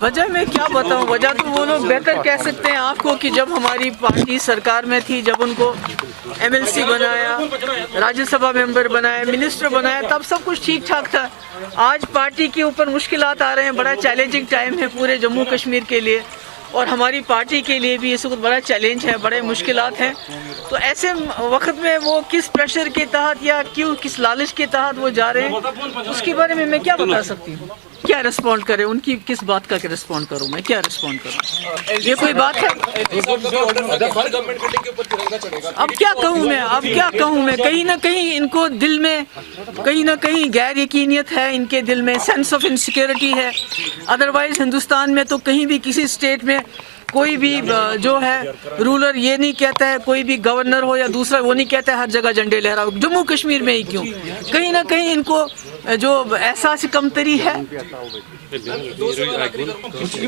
وجہ میں کیا بتاؤں، وجہ تو وہ لوگ بہتر کہہ سکتے ہیں آپ کو کہ جب ہماری پارٹی سرکار میں تھی، جب ان کو ایم ایل سی بنایا، راجیہ سبھا ممبر بنایا، منسٹر بنایا، تب سب کچھ ٹھیک ٹھاک تھا۔ آج پارٹی کے اوپر مشکلات آ رہے ہیں، بڑا چیلنجنگ ٹائم ہے پورے جموں کشمیر کے لیے، اور ہماری پارٹی کے لیے بھی اس وقت بڑا چیلنج ہے، بڑے مشکلات ہیں۔ تو ایسے وقت میں وہ کس پریشر کے تحت یا کیوں کس لالچ کے تحت وہ جا رہے ہیں، اس کے بارے میں کیا بتا سکتی ہوں؟ کیا رسپونڈ کریں، ان کی کس بات کا رسپونڈ کروں میں، کیا رسپونڈ کروں؟ یہ کوئی بات ہے؟ اب کیا کہوں میں، کہیں نہ کہیں ان کو دل میں کہیں نہ کہیں غیر یقینیت ہے، ان کے دل میں سینس آف انسیکیورٹی ہے۔ ادروائز ہندوستان میں تو کہیں بھی کسی اسٹیٹ میں کوئی بھی جو ہے رولر یہ نہیں کہتا ہے، کوئی بھی گورنر ہو یا دوسرا وہ نہیں کہتا ہے ہر جگہ جھنڈے لہراؤ، جموں کشمیر میں ہی کیوں؟ کہیں نہ کہیں ان کو جو احساس کمتری ہے۔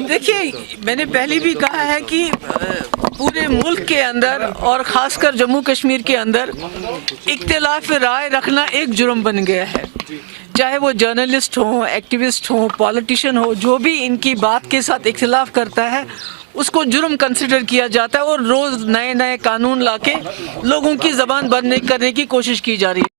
دیکھیے، میں نے پہلے بھی کہا ہے کہ پورے ملک کے اندر اور خاص کر جموں کشمیر کے اندر اختلاف رائے رکھنا ایک جرم بن گیا ہے، چاہے وہ جرنلسٹ ہوں، ایکٹیوسٹ ہوں، پولیٹیشین ہو، جو بھی ان کی بات کے ساتھ اختلاف کرتا ہے اس کو جرم کنسیڈر کیا جاتا ہے، اور روز نئے نئے قانون لا کے لوگوں کی زبان بند کرنے کی کوشش کی جا رہی ہے۔